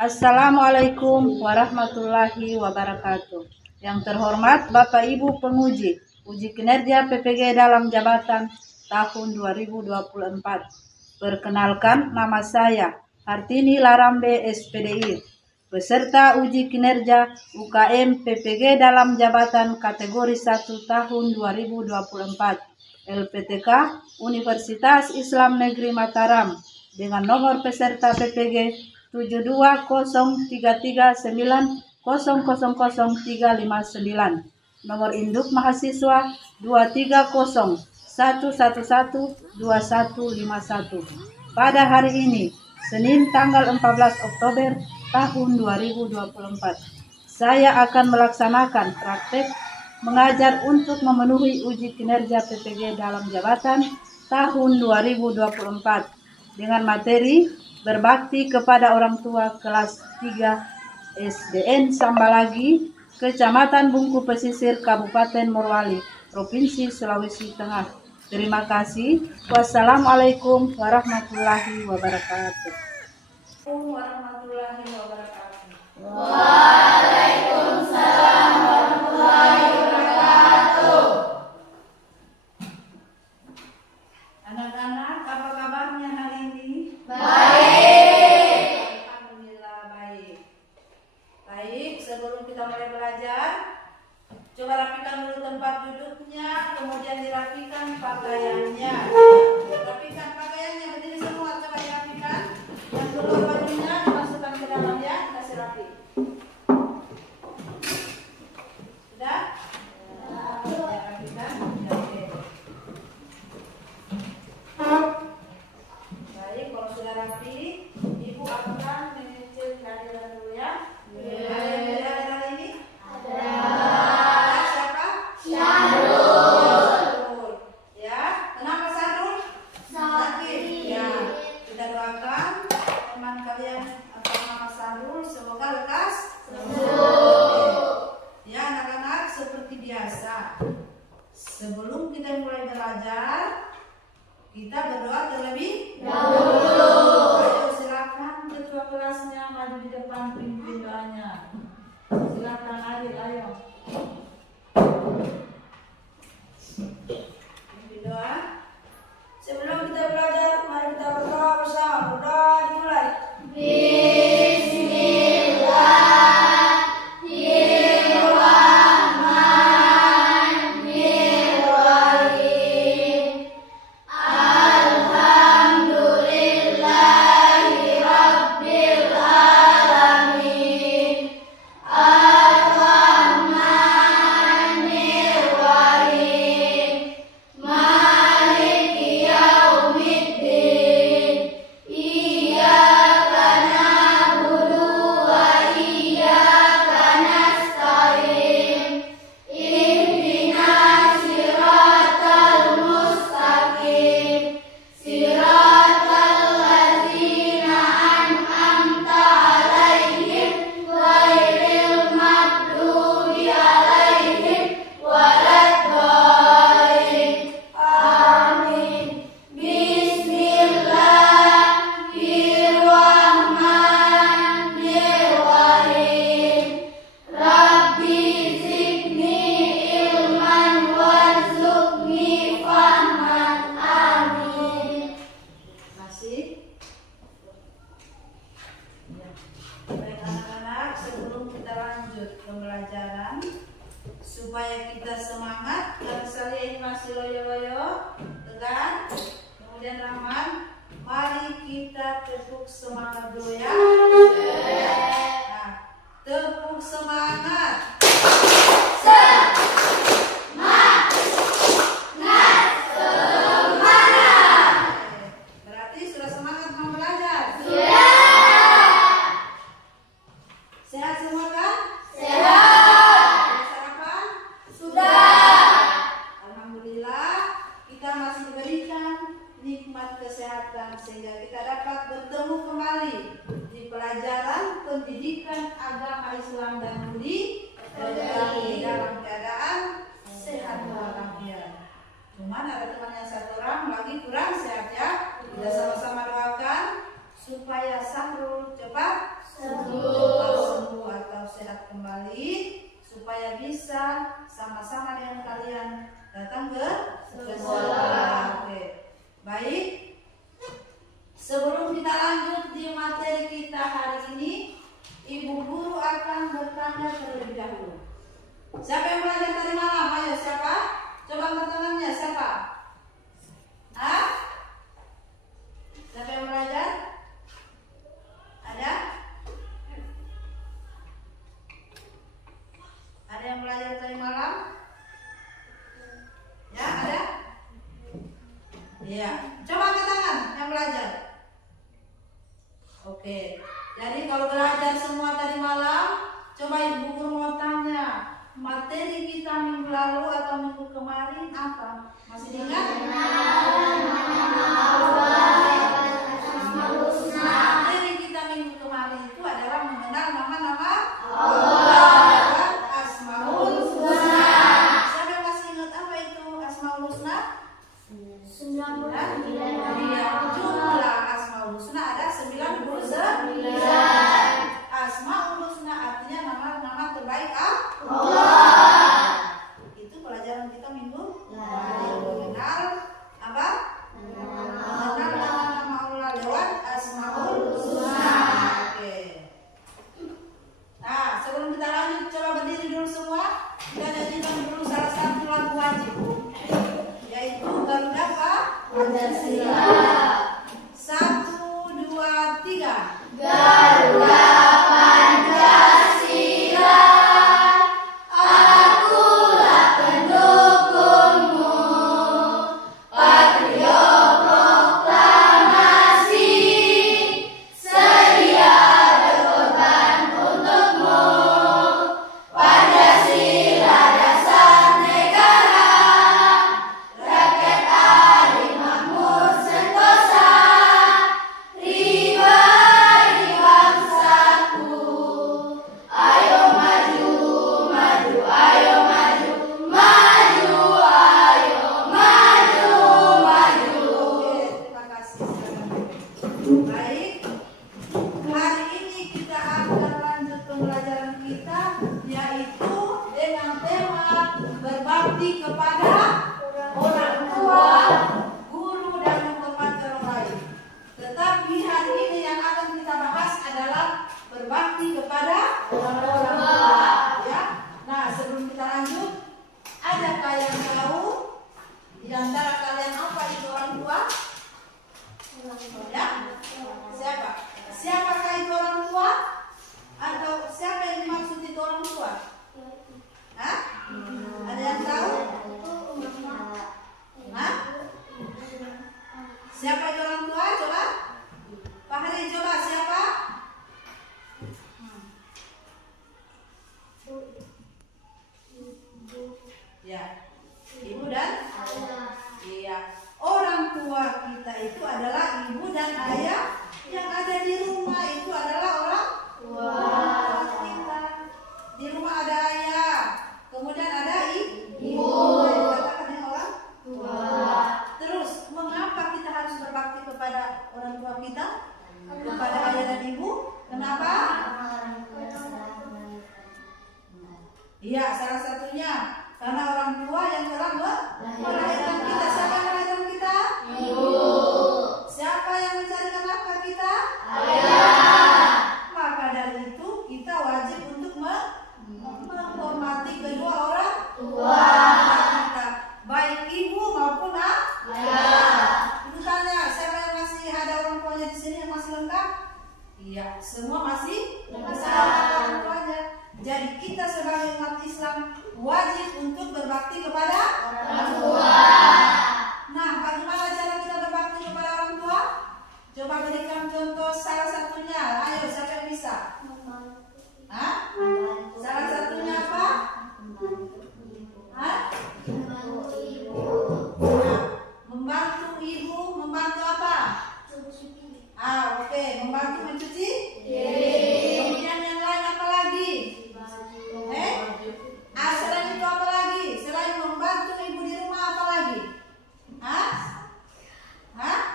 Assalamualaikum warahmatullahi wabarakatuh. Yang terhormat Bapak Ibu penguji, uji kinerja PPG dalam jabatan tahun 2024. Perkenalkan, nama saya Hartini Larambe SPDI, peserta uji kinerja UKM PPG dalam jabatan kategori 1 tahun 2024. LPTK Universitas Islam Negeri Mataram dengan nomor peserta PPG 720339000359, nomor induk mahasiswa 23011112151. Pada hari ini, Senin tanggal 14 Oktober tahun 2024, saya akan melaksanakan praktek mengajar untuk memenuhi uji kinerja PPG dalam jabatan tahun 2024 dengan materi berbakti kepada orang tua kelas 3 SDN Sambalagi, Kecamatan Bungku Pesisir, Kabupaten Morowali, Provinsi Sulawesi Tengah. Terima kasih. Wassalamualaikum warahmatullahi wabarakatuh. Warahmatullahi wabarakatuh. Waalaikumsalam warahmatullahi wabarakatuh. Anak-anak, apa kabarnya hari ini? Baik. Alhamdulillah baik. Baik, sebelum kita mulai belajar, coba rapikan dulu tempat duduknya, kemudian dirapikan pakaiannya. Rapikan pakaiannya, berdiri semua, coba dirapikan. Yang keluar bajunya dimasukkan ke dalam ya, kasih rapi. Sudah? Ya, rapikan. Ya, oke. Baik, kalau sudah rapi, Ibu akan mengecek kehadiran dulu ya. Ada yang tidak ada hari ini? Ada. Siapa? Syarul. Ya, kenapa Syarul? Sakit. Ya, kita doakan teman kalian atau nama Syarul semoga lekas sembuh. Ya, anak-anak, seperti biasa, sebelum kita mulai belajar, kita berdoa terlebih dahulu. Ayo silakan ketua kelasnya maju di depan pimpin doanya. Silakan Adil, ayo. Pimpin doa. Sebelum kita belajar, mari kita berdoa bersama. Berdoa dimulai. Supaya kita semangat, dan sekalian masih loyo-loyo, tegan, kemudian Rahman, mari kita tepuk semangat dulu ya. Nah, tepuk semangat. Berarti sudah semangat mau belajar? Sehat semua kan? Alhamdulillah, kita masih diberikan nikmat kesehatan sehingga kita dapat bertemu kembali di pelajaran pendidikan agama Islam dan budi pekerti dalam keadaan sehat walafiat. Cuman ada teman yang satu orang lagi kurang sehat ya. Kita sama-sama doakan supaya Syarul cepat sembuh. Ibu guru akan bertanya terlebih dahulu. Siapa yang belajar tadi malam? Ayo siapa? Coba angkat tangannya, siapa? Hah? Siapa yang belajar? Ada? Ada yang belajar tadi malam? Ya, ada? Iya. Coba angkat tangan yang belajar. Oke. Jadi kalau belajar semua tadi malam, coba ibu guru mau tanya, materi kita minggu lalu atau minggu kemarin apa? Masih ingat? Materi kita minggu kemarin itu adalah mengenal nama-nama Allah. Asmaul Husna. Siapa yang masih ingat apa itu Asmaul Husna? 99. Iya, jumlah Asmaul Husna ada 99. Asmaul Husna artinya nama-nama terbaik Allah. Itu pelajaran kita minggu mengenal apa? Mengenal nama-nama Allah lewat Asmaul Husna. Oke. Nah, sebelum kita lanjut, coba berdiri dulu semua. Kita nyanyikan dulu salah satu lagu wajib, yaitu Garuda Pancasila. 1, 2, 3. Garuda Pancasila, akulah pendukungmu, patriot proklamasi, sedia berkorban untukmu. Pancasila dasar negara, rakyat adil makmur sentosa, riba di bangsaku. Ayo maju, maju, ayo maju, maju, ayo maju, maju. Terima kasih. Baik, hari ini kita akan lanjut pembelajaran kita, yaitu dengan tema berbakti kepada orang tua, guru, dan menghormati orang lain. Tetapi hari ini yang akan kita bahas adalah berbakti kepada orang tua. Ya. Nah, sebelum kita lanjut, adakah yang tahu di antara kalian apa itu orang tua? Ya? Siapa? Siapakah itu orang tua? Atau siapa yang dimaksud itu orang tua? Hah? Ada yang tahu? Hah? Siapa itu orang tua? Coba. Pak Hari, coba siapa? Ya. Ibu dan ayah. Iya. Orang tua kita itu adalah ibu dan ayah. Yang ada di rumah itu adalah orang tua kita. Di rumah ada ayah, kemudian ada ibu. Dikatakan orang tua. Terus mengapa kita harus berbakti kepada orang tua kita? Kepada ayah dan ibu? Kenapa? Iya, salah satunya karena orang tua yang telah melahirkan kita. Siapa yang melahirkan kita? Ibu. Siapa yang mencarikan nafkah kita? Ayah. Maka dari itu kita wajib untuk menghormati kedua orang tua kita, baik ibu maupun ayah. Itu tanya, siapa yang masih ada orang tuanya di sini yang masih lengkap? Iya, semua masih ada orang tuanya. Jadi kita sebagai umat Islam wajib untuk berbakti kepada orang tua. Nah, bagaimana cara kita berbakti kepada orang tua? Coba berikan contoh salah satunya. Ayo, siapa yang bisa? Hah? Salah satunya apa? Hah? Membantu ibu, membantu apa? Oke, membantu mencuci piring. Kemudian yang lain apa lagi? Selain itu apa lagi? Selain membantu ibu di rumah apa lagi? Hah?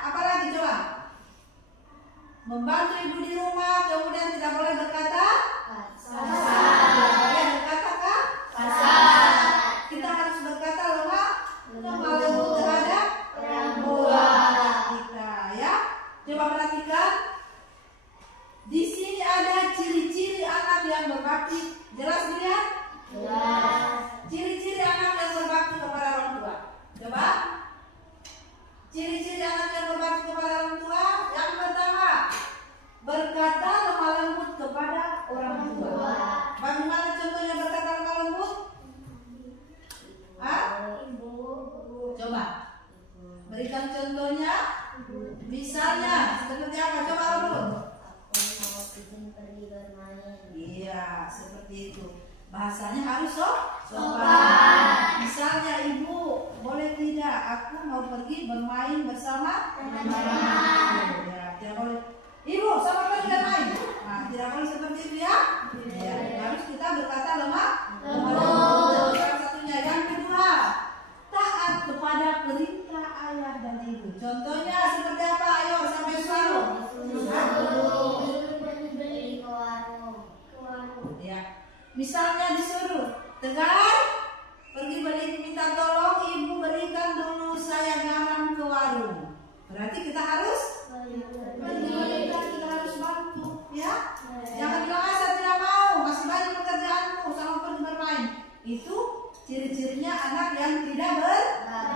Apa lagi coba? Membantu ibu di rumah, kemudian tidak boleh berkata lemah lembut kepada orang tua. Bagaimana contohnya berkata lemah lembut? Coba berikan contohnya. Misalnya seperti apa? Coba dulu. Iya, seperti itu. Bahasanya harus sopan. Misalnya ibu, boleh tidak aku mau pergi bermain bersama teman-teman. Ya, tidak boleh. Ibu, sama pergi bermain. Nah, tidak boleh seperti itu ya. Ya, harus kita berkata lemah lembut. Salah satunya. Yang kedua, taat kepada perintah ayah dan ibu. Contohnya seperti apa? Ayo sampai selalu. Ya. Misalnya disuruh, Tegar, pergi beli, minta tolong ibu berikan dulu saya garam ke warung. Berarti kita harus kita harus bantu, ya. Jangan bilang saya tidak mau, masih banyak pekerjaanku, sama pergi bermain. Itu ciri-cirinya anak yang tidak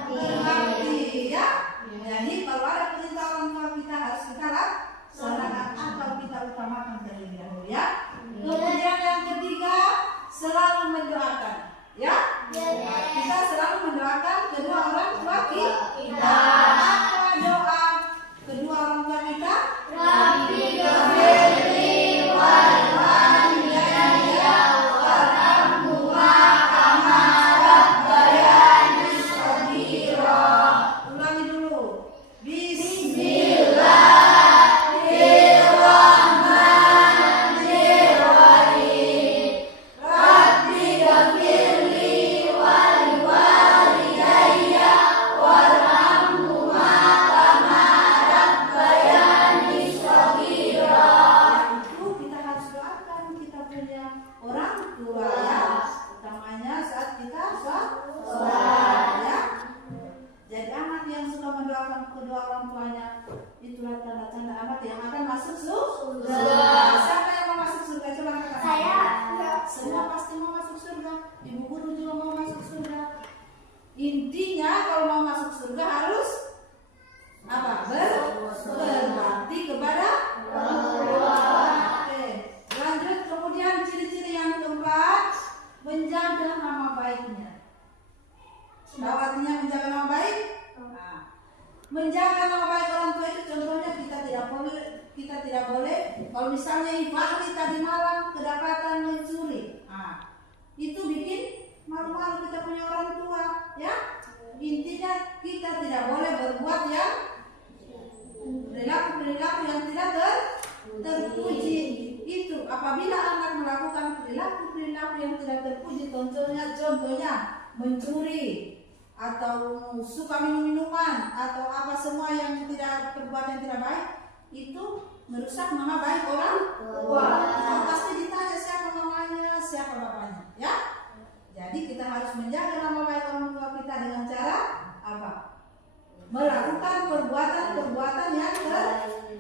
berbakti, ya. Jadi kalau ada perintah orang tua kita harus kita laksanakan atau kita utamakan terlebih dahulu, ya. Kemudian yang ketiga, selalu mendoakan, ya. Kita selalu mendoakan kedua orang tua kita. Apa doa kedua orang tua kita? Rabbi ghfirli wal walidayya warhamhuma kama rabbayani shaghira. Ulangi dulu. Bismillah. Intinya kalau mau masuk surga harus apa? Berbakti kepada orang tua. Oke, lanjut. Kemudian ciri-ciri yang keempat, menjaga nama baiknya. Tahu artinya menjaga nama baik? Nah, menjaga nama baik orang tua itu contohnya kita tidak boleh kalau misalnya Fahri tadi malam kedapatan mencuri. Nah, itu bikin malu-malu kita punya orang tua, ya. Intinya kita tidak boleh berbuat yang perilaku yang tidak terpuji. Itu apabila anak melakukan perilaku yang tidak terpuji, contohnya mencuri atau suka minum-minuman atau apa semua yang tidak perbuatan yang tidak baik, itu merusak nama baik orang tua. Pasti ditanya siapa mamanya, siapa bapaknya, ya. Jadi kita harus menjaga nama baik orang tua kita dengan cara apa? Melakukan perbuatan yang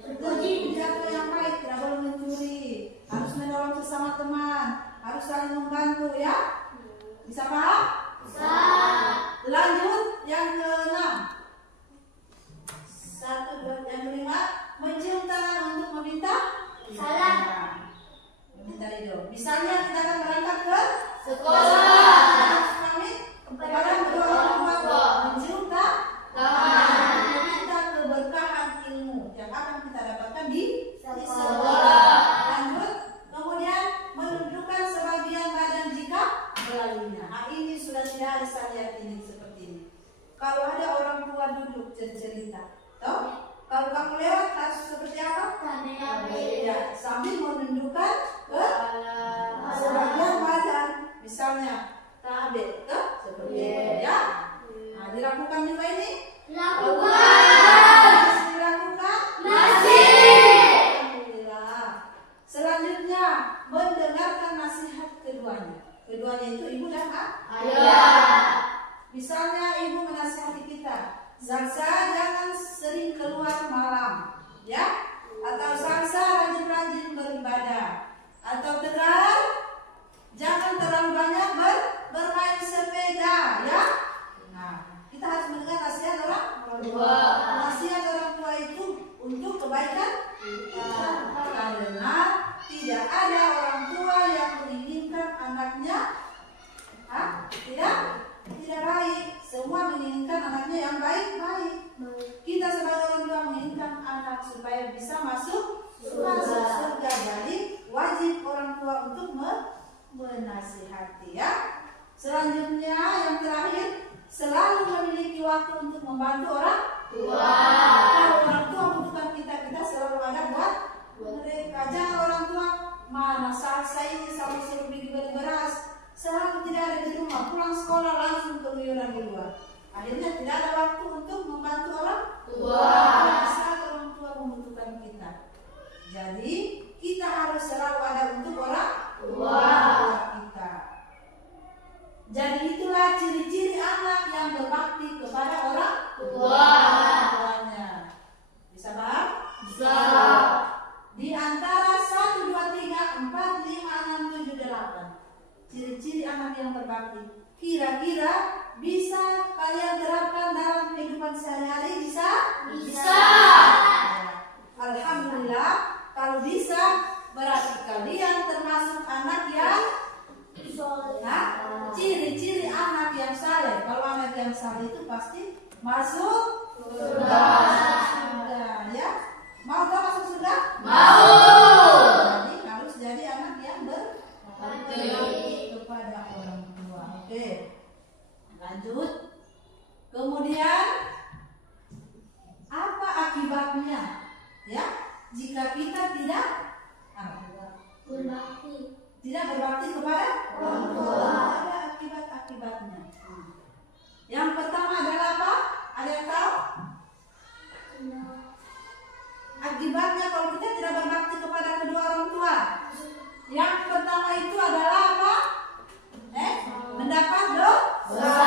terpuji atau yang baik. Tidak boleh mencuri, harus menolong sesama teman, harus saling membantu, ya. Bisa paham? Bisa. Lanjut yang keenam. Yang kelima, mencium tangan untuk meminta salam. Meminta ridho. Misalnya kita akan berangkat ke sekolah. Kepada kedua orang tua mencium tangan, meminta keberkahan ilmu yang akan kita dapatkan di sekolah. Lanjut, kemudian menundukkan sebagian badan jika melaluinya. Nah, ini sudah tidak ada saya lihat ini seperti ini. Kalau ada orang tua duduk cerita, toh? Kalau kamu lewat harus seperti apa? Ya, sambil menundukkan ke sebagian badan. Misalnya tabet, seperti itu, ya. Nah, dilakukan juga ini? Lakukan. Masih dilakukan? Masih. Alhamdulillah. Selanjutnya, mendengarkan nasihat keduanya. Keduanya itu ibu dan ayah. Misalnya ibu menasihati kita, Salsa jangan sering keluar malam, ya. Atau Salsa rajin-rajin beribadah. Atau Tegar, jangan terlalu banyak bermain sepeda, ya. Nah, kita harus mendengar nasihat orang tua. Nasihat orang tua itu untuk kebaikan kita. Karena tidak ada orang tua yang menginginkan anaknya tidak baik. Semua menginginkan anaknya yang baik-baik. Kita sebagai orang tua menginginkan anak supaya bisa masuk surga. Jadi wajib orang tua untuk menasihati ya. Selanjutnya yang terakhir, selalu memiliki waktu untuk membantu orang tua. Kalau orang tua membutuhkan kita selalu ada buat mereka. Jangan orang tua mana saya ini selalu suruh beli beras, selalu tidak ada di rumah, pulang sekolah langsung keluyuran di luar. Akhirnya tidak ada waktu untuk membantu orang tua. Saat orang tua membutuhkan kita. Jadi kita harus selalu ada untuk orang tua kita. Jadi itulah ciri-ciri anak yang berbakti kepada orang tuanya. Bisa paham? Bisa. Di antara 1, 2, 3, 4, 5, 6, 7, 8 ciri-ciri anak yang berbakti, kira-kira bisa kalian terapkan dalam kehidupan sehari-hari? Bisa? Bisa. Alhamdulillah, kalau bisa berarti kalian termasuk anak yang ciri-ciri anak yang saleh. Kalau anak yang saleh itu pasti masuk surga. Ya, mau tak masuk surga? Mau. Jadi harus jadi anak yang berbakti kepada orang tua. Oke, lanjut. Kemudian apa akibatnya? Ya, jika kita tidak berbakti. Tidak berbakti kepada orang tua, ada akibat-akibatnya. Yang pertama adalah apa? Ada yang tahu? Akibatnya kalau kita tidak berbakti kepada kedua orang tua, yang pertama itu adalah apa? Mendapat dosa.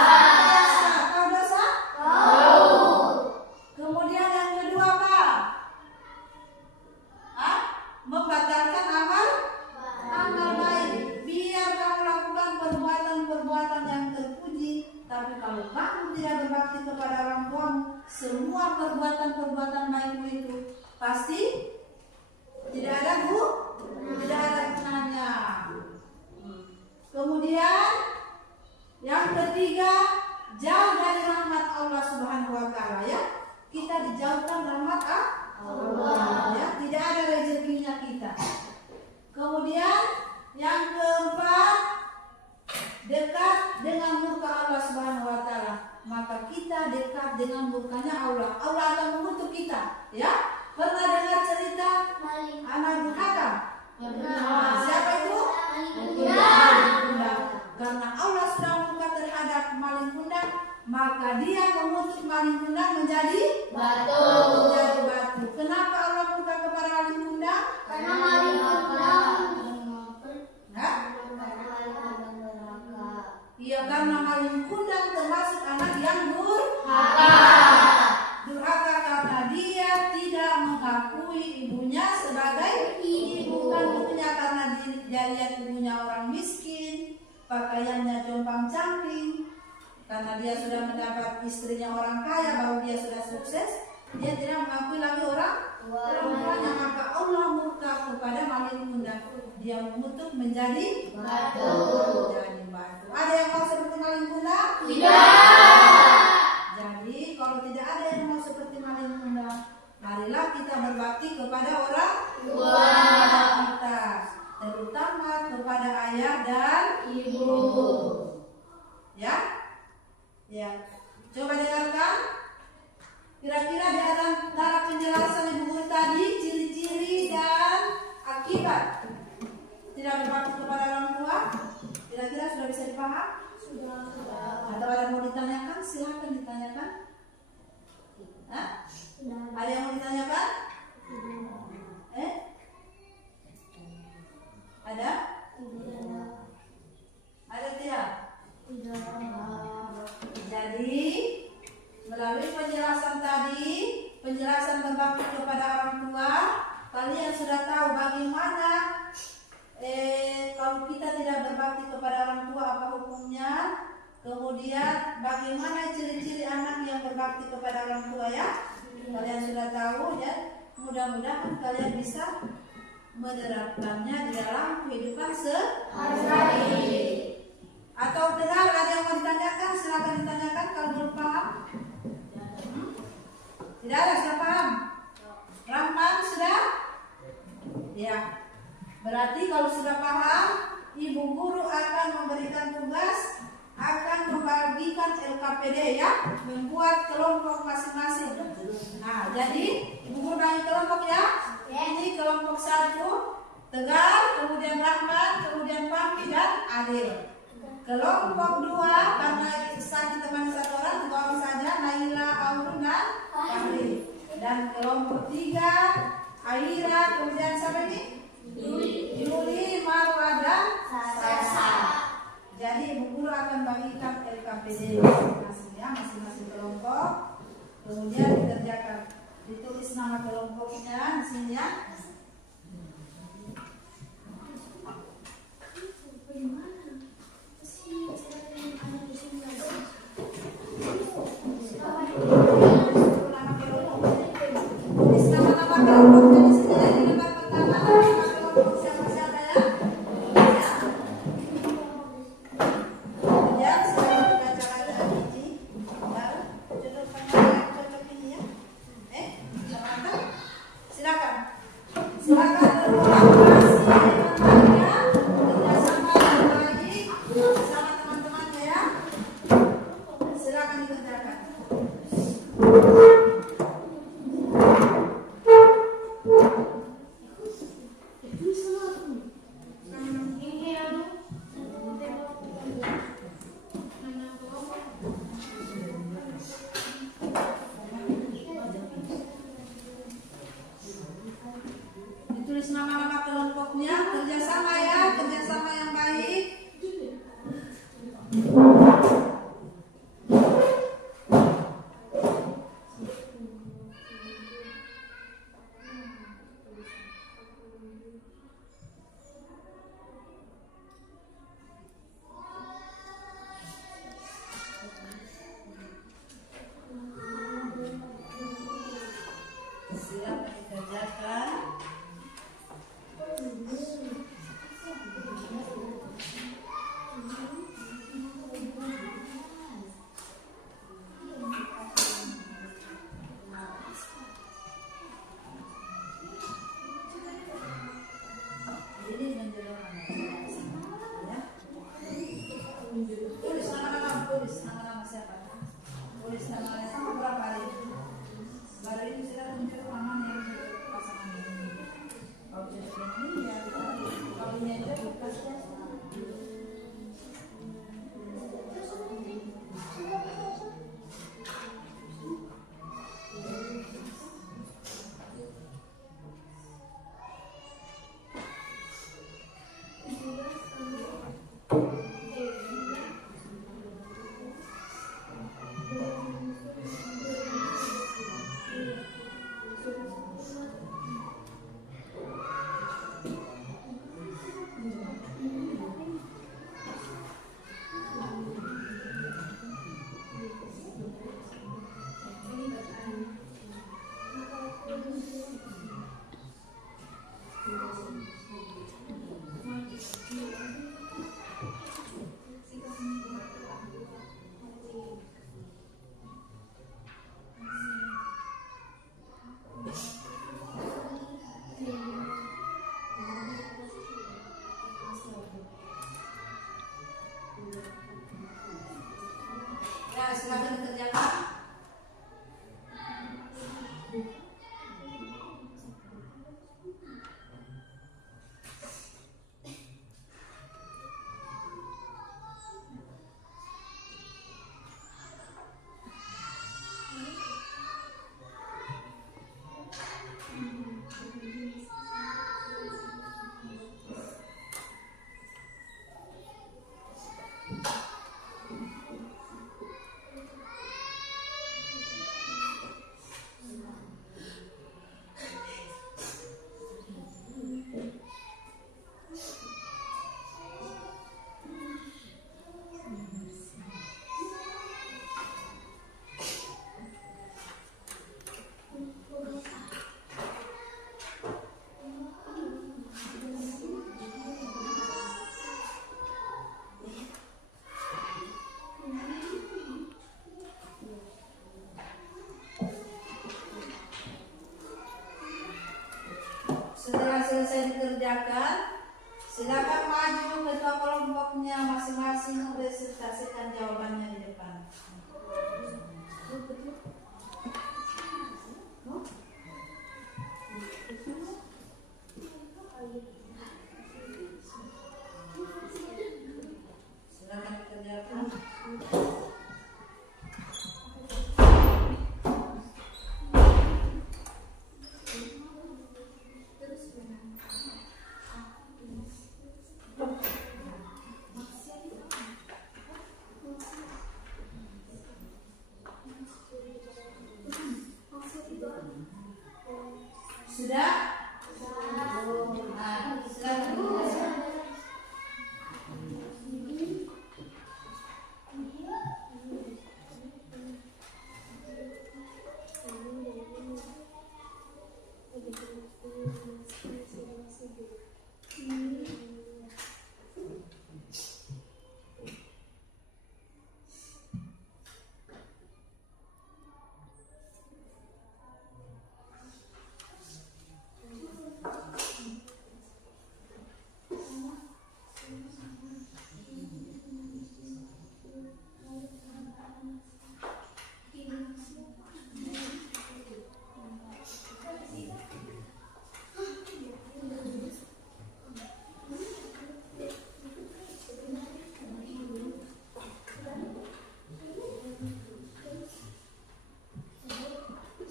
Tahu dosa? Tahu. Kemudian yang kedua apa? Membatalkan amal baik. Biar kamu lakukan perbuatan yang terpuji, tapi kalau kamu tidak berbakti kepada orang tuamu, semua perbuatan baikmu itu pasti tidak ada gunanya. Kemudian yang ketiga, jauh dari rahmat Allah Subhanahu wa taala ya. Kita dijauhkan rahmat Allah. Ya, tidak ada rezekinya kita. Kemudian yang keempat, dekat dengan murka Allah Subhanahu wa taala. Maka kita dekat dengan murkanya Allah. Allah akan mengutuk kita, ya. Pernah dengar cerita anak durhaka? Siapa itu? Karena Allah sudah murka terhadap maling kundang, maka dia mengutuk maling kundang menjadi batu. Kenapa Allah murka kepada maling kundang? Karena maling kundang. Iya, karena maling kundang termasuk anak yang durhaka. Durhaka karena dia tidak mengakui ibunya sebagai ibu. Bukan ibunya karena dia lihat ibunya orang miskin, pakaiannya compang-camping. Karena dia sudah mendapat istrinya orang kaya, baru dia sudah sukses. Dia tidak mengakui lagi orang tuanya, maka Allah murka kepada maling kundang. Dia mengutuk menjadi batu. Ada yang mau seperti maling kundang? Tidak. Jadi kalau tidak ada yang mau seperti maling kundang, marilah kita berbakti kepada orang tua kita, terutama kepada ayah dan ibu. Ya, ya. Coba dengarkan. Kira-kira di antara penjelasan Ibu Guru tadi, ciri-ciri dan akibat tidak berbakti kepada orang tua, kira-kira sudah bisa dipaham? Sudah. Atau ada mau ditanyakan? Silakan ditanyakan. Ada yang mau ditanyakan? Ada? Ada tidak? Jadi melalui penjelasan tadi, penjelasan berbakti kepada orang tua, kalian sudah tahu bagaimana kalau kita tidak berbakti kepada orang tua apa hukumnya. Kemudian bagaimana ciri-ciri anak yang berbakti kepada orang tua ya. Kalian sudah tahu ya. Mudah-mudahan kalian bisa menerapkannya di dalam kehidupan sehari-hari. Atau benar ada yang mau ditanyakan? Silakan ditanyakan kalau belum paham. Tidak ada, sudah paham? Rahman sudah? Ya. Berarti kalau sudah paham, ibu guru akan memberikan tugas, akan membagikan LKPD ya, membuat kelompok masing-masing. Nah, jadi ibu guru bagi kelompok ya. Ini kelompok 1, Tegar, kemudian Rahman, kemudian Pampi dan Adil. Kelompok 2, karena saya teman satu orang, tuang saja Naila, Aurun dan Fahri. Dan kelompok 3, Aira, kemudian siapa ini? Yuli, Marwa dan Sasa. Jadi ibu guru akan bagikan LKPD masing-masing kelompok, kemudian dikerjakan, ditulis nama kelompoknya di sini ya. Tulis nama-nama kelompoknya di sini ya, di lembar pertama nama kelompok siapa-siapa ya. Ya, sekarang kita baca lagi ini. Lalu, judul pengarang cocok ini ya. Silakan. Silakan berkolaborasi dengan temannya, kerjasama yang baik bersama teman-temannya ya. Silakan dikerjakan. Ditulis nama-nama kelompoknya, kerjasama ya, kerjasama yang baik. Silakan dikerjakan. Silakan maju ketua kelompoknya masing-masing mempresentasikan jawabannya di depan. Silakan dikerjakan. Sudah? Nah, silakan.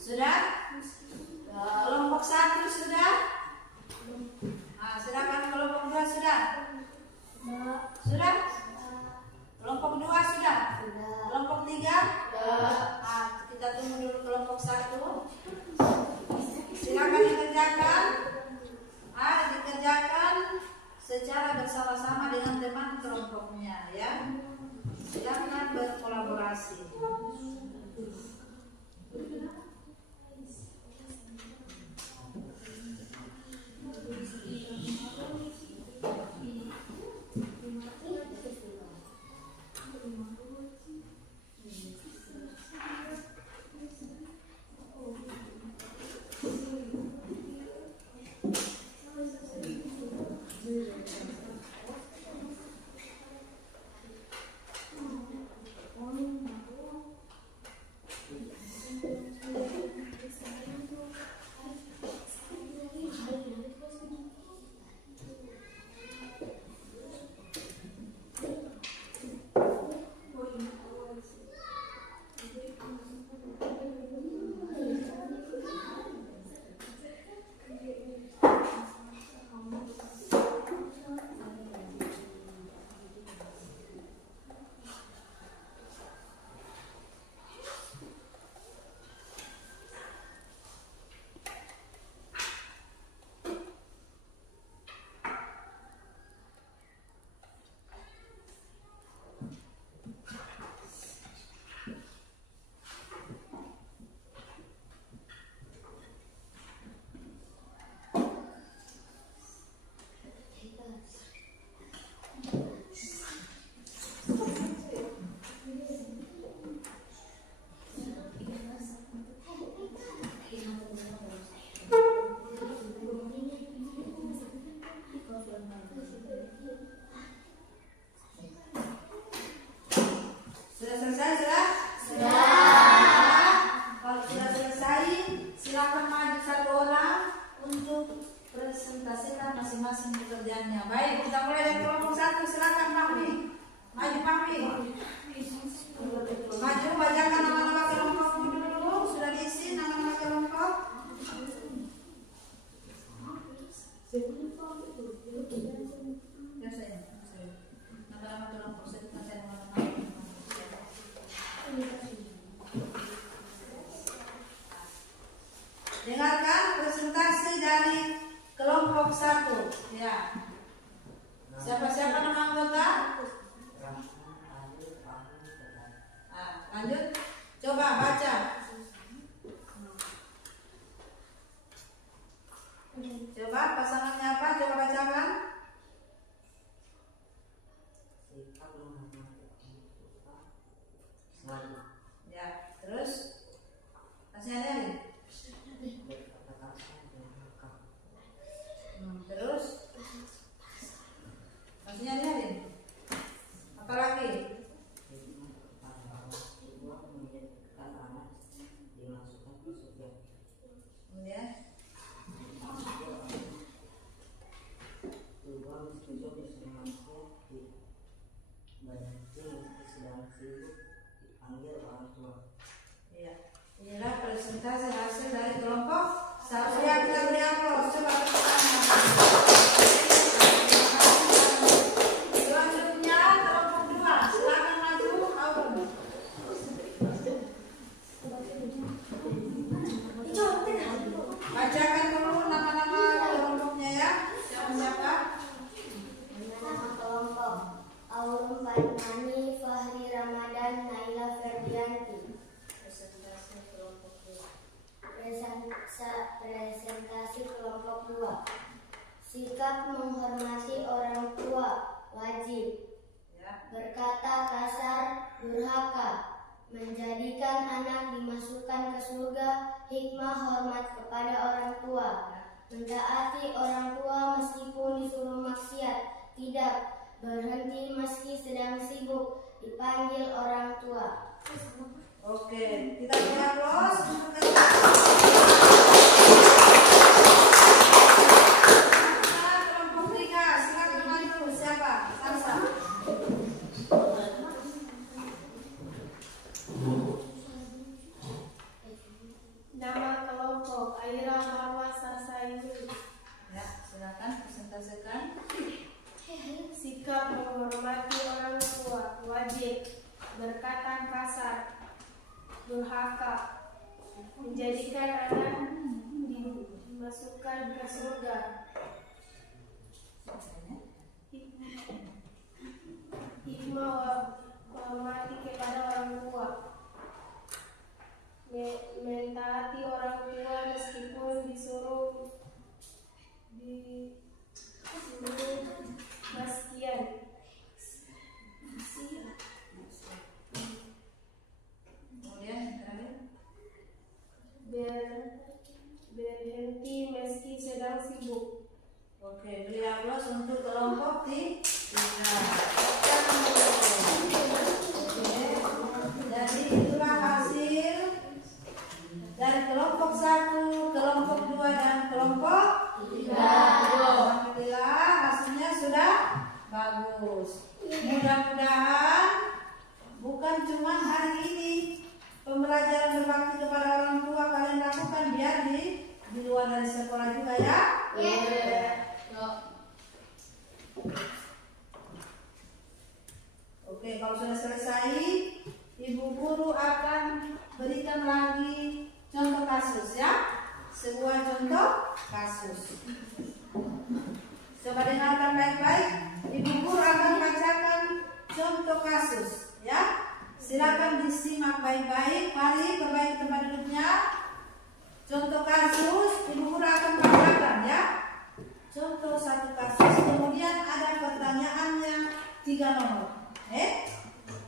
Sudah? Kelompok 1 sudah? Nah, silakan kelompok 2 sudah? Sudah? Kelompok 2 sudah? Kelompok 3? Nah, kita tunggu dulu kelompok 1. Silakan dikerjakan. Dikerjakan secara bersama-sama dengan teman kelompoknya ya. Silakan berkolaborasi. Sudah selesai sudah? Sudah. Kalau sudah selesai, silakan maju 1 orang untuk presentasikan masing-masing pekerjaannya. Baik, kita mulai dari kelompok 1. Silakan Fahmi. Maju Fahmi. Maju, bacakan nama-nama kelompokmu dulu. Sudah diisi nama-nama kelompok. Ya saya. Nama-nama kelompok saya nama-nama. Dengarkan presentasi dari kelompok 1. Ya. Siapa-siapa nama anggota? Lanjut. Coba baca. Coba pasangannya apa? Coba bacakan. Ya, terus masih ada nih? Terus Iya, inilah presentasi hasil dari kelompok satu yang kita beri aplaus. Coba tepuk tangan. Selanjutnya kelompok 2, silakan maju. Aun. Bacakan dulu nama-nama kelompoknya ya. Siapa-siapa? Nama kelompok Aurum Fatmani, Fahri Ramadan, Naila Ferdianti. Presentasi kelompok 2. Presentasi kelompok 2. Sikap menghormati orang tua wajib. Berkata kasar durhaka. Menjadikan anak dimasukkan ke surga. Hikmah hormat kepada orang tua. Mentaati orang tua meskipun disuruh maksiat. Tidak berhenti meski sedang sibuk. Dipanggil orang tua. Oke, kita beri aplaus. Kelompok 3, silakan maju. Siapa? Sansa. Nama kelompok Aira Marwa Sarsaini. Ya, silakan presentasikan. Sikap menghormati orang tua wajib. Berkata kasar durhaka. Menjadikan anak dimasukkan ke surga. Hikmah menghormati kepada orang tua. Mentaati orang tua meskipun disuruh maksiat. Kemudian yang terakhir. Berhenti meski sedang sibuk. Oke, beri aplaus untuk kelompok 3. Jadi itulah hasil dari kelompok 1, kelompok 2 dan kelompok 3. Alhamdulillah hasilnya sudah bagus. Mudah-mudahan bukan cuma hari ini pembelajaran berbakti kepada orang tua kalian lakukan, biar di luar dari sekolah juga ya. Oke, kalau sudah selesai, ibu guru akan berikan lagi contoh kasus ya. Sebuah contoh kasus. Coba dengarkan baik-baik. Ibu guru akan bacakan contoh kasus ya. Silakan disimak baik-baik. Mari perbaiki tempat duduknya. Contoh kasus ibu guru akan bacakan ya. Contoh satu kasus. Kemudian ada pertanyaannya 3 nomor.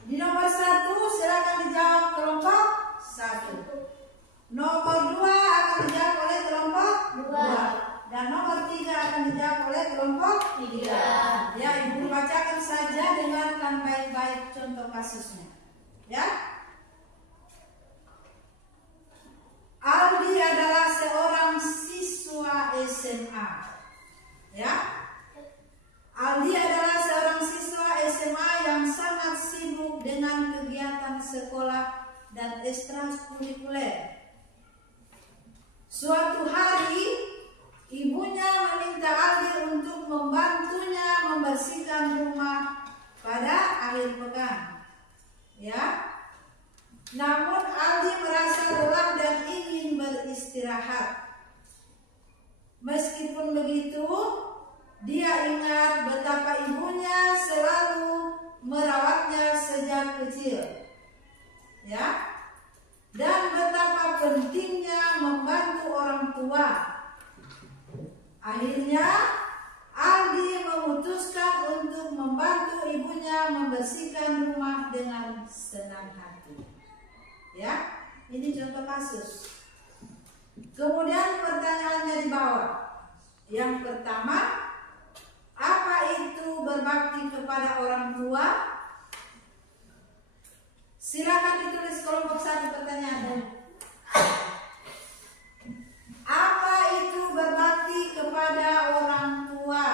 Di nomor 1 silakan dijawab kelompok 1. Nomor 2 akan dijawab oleh kelompok 2. Dan nomor 3 akan dijawab oleh kelompok 3. Ya, ibu bacakan saja, dengarkan baik-baik contoh kasusnya. Ya. Aldi adalah seorang siswa SMA. Ya. Aldi adalah seorang siswa SMA yang sangat sibuk dengan kegiatan sekolah dan ekstrakurikuler. Suatu hari, ibunya meminta Aldi untuk membantunya membersihkan rumah pada akhir pekan. Ya. Namun Aldi merasa lelah dan ingin beristirahat. Meskipun begitu, dia ingat betapa ibunya selalu merawatnya sejak kecil. Ya. Dan betapa pentingnya membantu orang tua. Akhirnya Aldi memutuskan untuk membantu ibunya membersihkan rumah dengan senang hati. Ya, ini contoh kasus. Kemudian pertanyaannya di bawah. Yang pertama, apa itu berbakti kepada orang tua? Silakan ditulis kelompok 1 pertanyaannya. Apa itu berbakti kepada orang tua?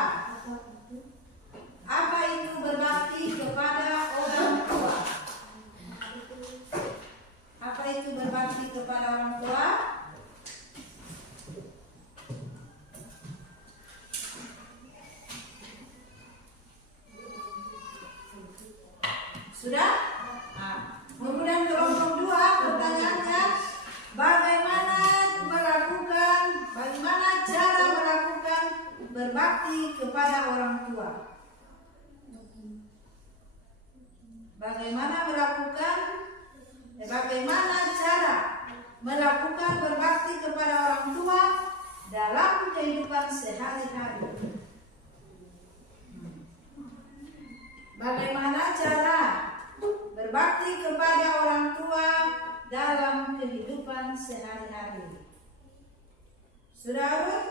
bagaimana cara melakukan berbakti kepada orang tua dalam kehidupan sehari-hari. Bagaimana cara berbakti kepada orang tua dalam kehidupan sehari-hari. Sudah urut?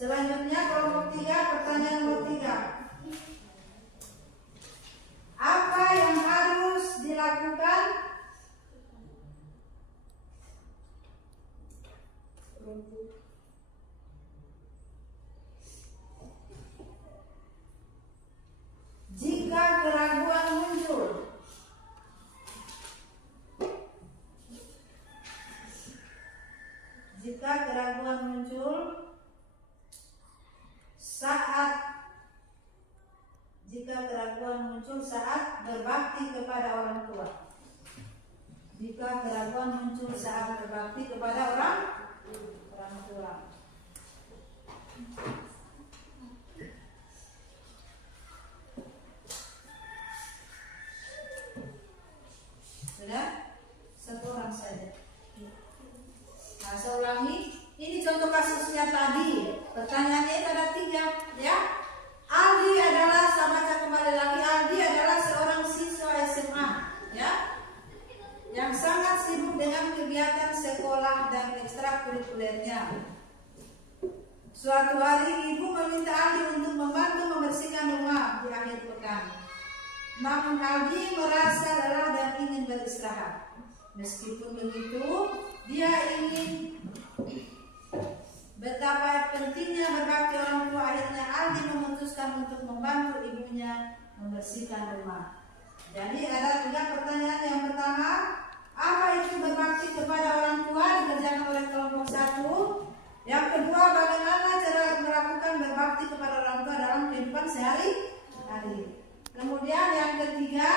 Selanjutnya kelompok 3, pertanyaan nomor 3. Apa yang harus dilakukan jika keraguan muncul? Jika keraguan muncul saat berbakti kepada orang tua. Jika keraguan muncul saat berbakti kepada orang tua. Sudah? Satu orang saja. Nah, saya ulangi. Ini contoh kasusnya tadi. Pertanyaannya ada 3, ya. Aldi adalah, saya baca kembali lagi. Aldi adalah seorang siswa SMA, ya, yang sangat sibuk dengan kegiatan sekolah dan ekstrakurikulernya. Suatu hari ibu meminta Aldi untuk membantu membersihkan rumah di akhir pekan. Namun Aldi merasa lelah dan ingin beristirahat. Meskipun begitu, dia ingin betapa pentingnya berbakti orang tua. Akhirnya Aldi memutuskan untuk membantu ibunya membersihkan rumah. Jadi ada 3 pertanyaan. Yang pertama, apa itu berbakti kepada orang tua, dikerjakan oleh kelompok 1. Yang kedua, bagaimana cara melakukan berbakti kepada orang tua dalam kehidupan sehari-hari. Kemudian yang ketiga,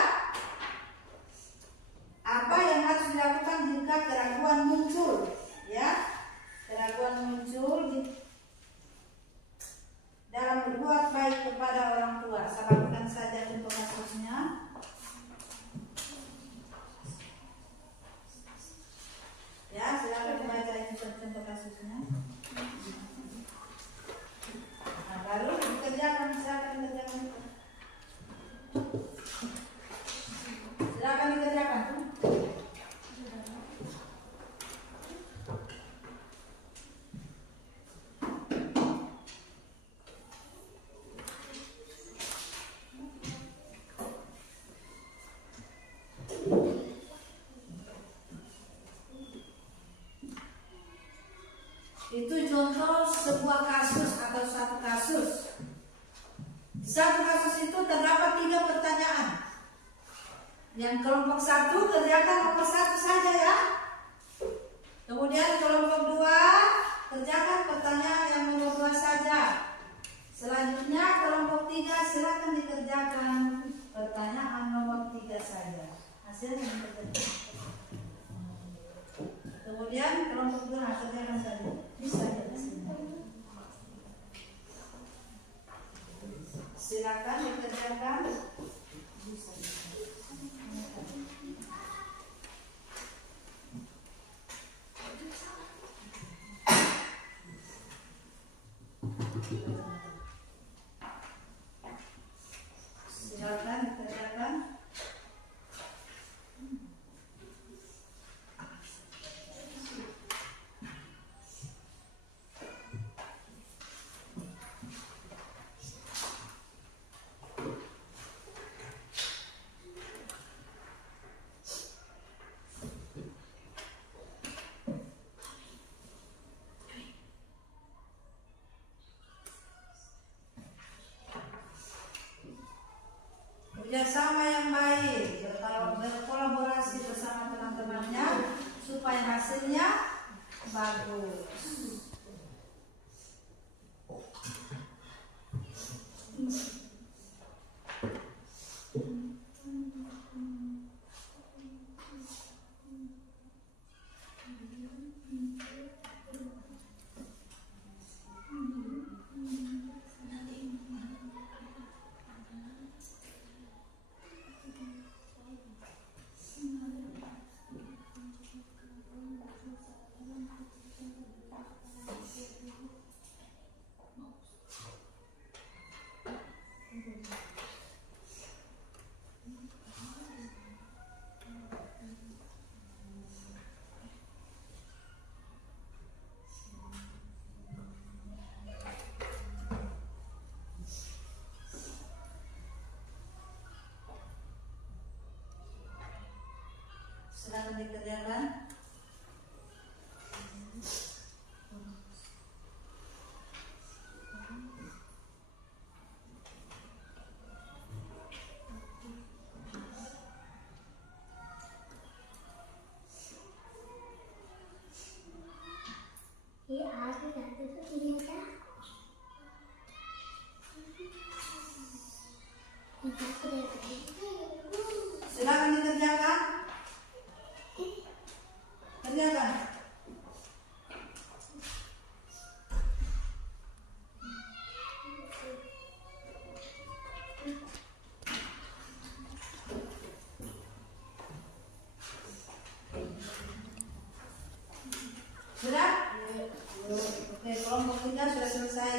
apa yang harus dilakukan jika keraguan muncul, ya. Keraguan muncul dalam berbuat baik kepada orang tua. Saya bacakan saja untuk kasusnya. Ya, silakan dibaca ini contoh kasusnya. Nah, lalu dikerjakan, silakan dikerjakan. Silakan dikerjakan. Itu contoh sebuah kasus atau satu kasus. Di satu kasus itu terdapat 3 pertanyaan. Yang kelompok 1 kerjakan nomor 1 saja, ya. Kemudian kelompok 2 kerjakan pertanyaan yang nomor 2 saja. Selanjutnya kelompok 3 silakan dikerjakan pertanyaan nomor 3 saja. Hasilnya dikerjakan. Kemudian kelompok 2 kerjakan saja. Bisa ya, silakan dikerjakan. Silakan dikerjakan. Kerjasama yang baik, berkolaborasi bersama teman-temannya supaya hasilnya bagus. dikerjakan. Silakan dikerjakan. Kerjakan. Sudah? Oke, kelompok 3 sudah selesai.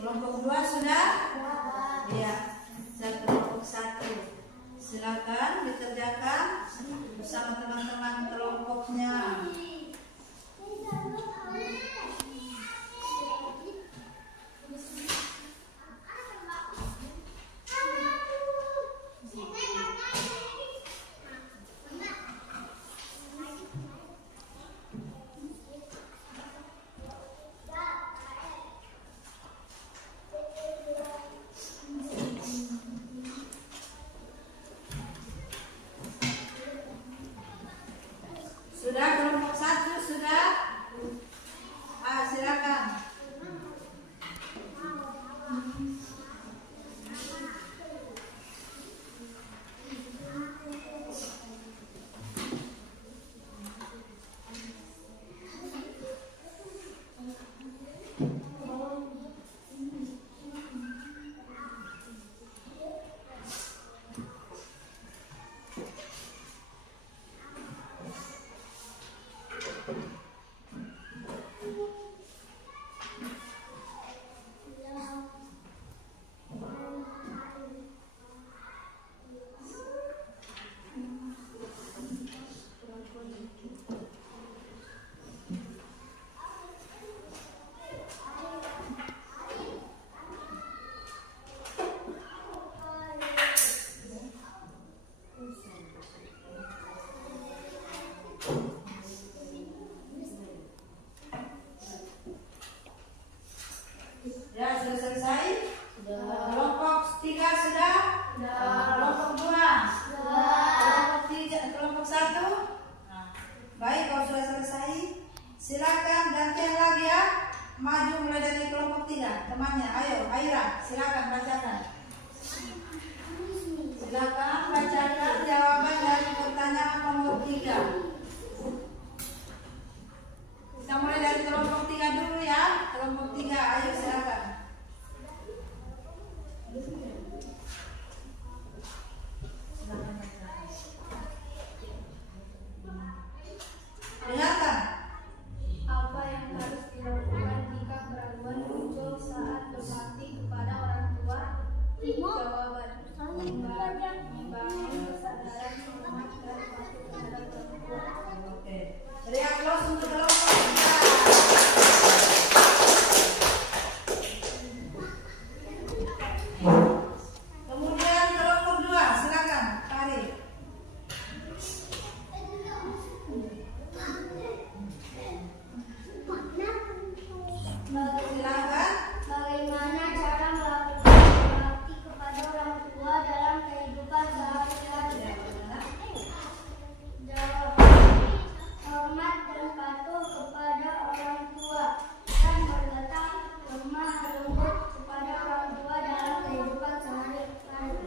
Kelompok 2 sudah? Iya. Kelompok 1. Silakan dikerjakan bersama teman-teman kelompoknya. Sudah kelompok 1 sudah? Silakan. Ya, sudah selesai? Sudah. Kelompok 3 sudah? Sudah. Kelompok 2? Sudah. Kelompok 1? Nah, baik, kalau sudah selesai, silakan gantian lagi ya. Maju mulai dari kelompok 3. Temannya, ayo, Aira, silakan bacakan. Silakan bacakan jawaban dari pertanyaan nomor 3. Kita mulai dari kelompok 3 dulu ya. Kelompok 3, ayo silakan. Dengarkan. Apa yang harus dilakukan jika keraguan muncul saat berbakti kepada orang tua? Jawaban: membangun kesadaran hormat dan patuh terhadap orang tua. Oke. Beri aplaus untuk kelompok 3. Kemudian kelompok 2, silakan, Pak Ari. Silakan. Bagaimana cara melakukan berbakti kepada orang tua dalam kehidupan sehari-hari? Jawaban: hormat dan patuh kepada orang tua dan berletak lemah lembut kepada orang tua dalam kehidupan sehari-hari.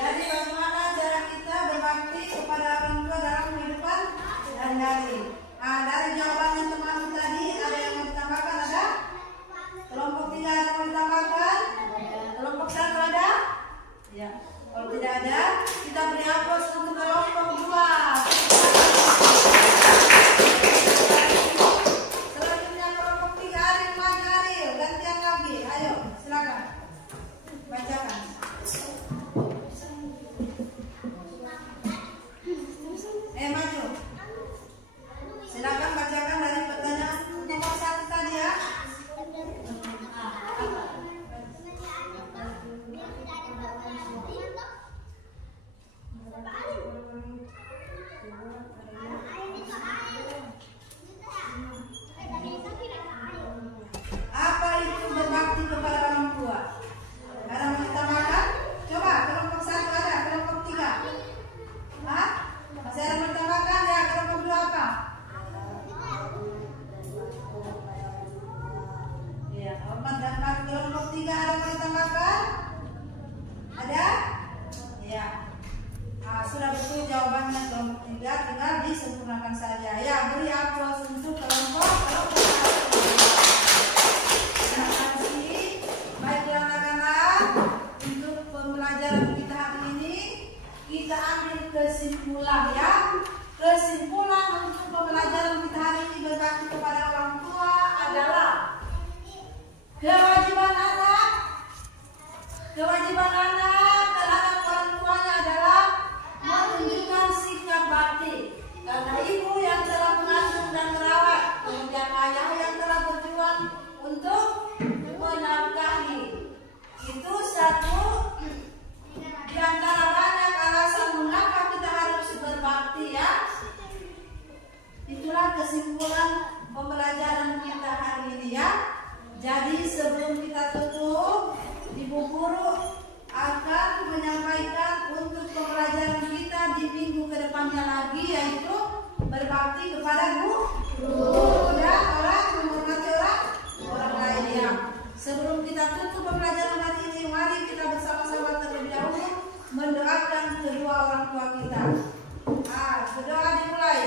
Jadi bagaimana cara kita berbakti kepada orang tua dalam kehidupan sehari-hari? Nah, dari jawabannya teman tadi ada yang mau ditambahkan? Ada? Kelompok 3 ada yang mau ditambahkan? Kelompok 1 ada? Ya. Kalau tidak ada, kita beri aplaus untuk kelompok 2. kita hari ini, kita ambil kesimpulan ya. Kesimpulan untuk pembelajaran kita hari ini berbakti kepada orang tua adalah kewajiban anak terhadap orang tuanya adalah menunjukkan sikap bakti. Karena ibu yang telah mengandung dan merawat, kemudian ayah yang telah berjuang untuk menafkahi. Itu satu di antara banyak alasan mengapa kita harus berbakti ya. Itulah kesimpulan pembelajaran kita hari ini ya. Jadi sebelum kita tutup, Ibu Guru akan menyampaikan untuk pembelajaran kita di minggu kedepannya lagi, yaitu berbakti kepada guru dan orang, menghormati orang lain ya. Sebelum kita tutup pembelajaran hari ini, mari kita bersama-sama terlebih dahulu mendoakan kedua orang tua kita. Berdoa dimulai.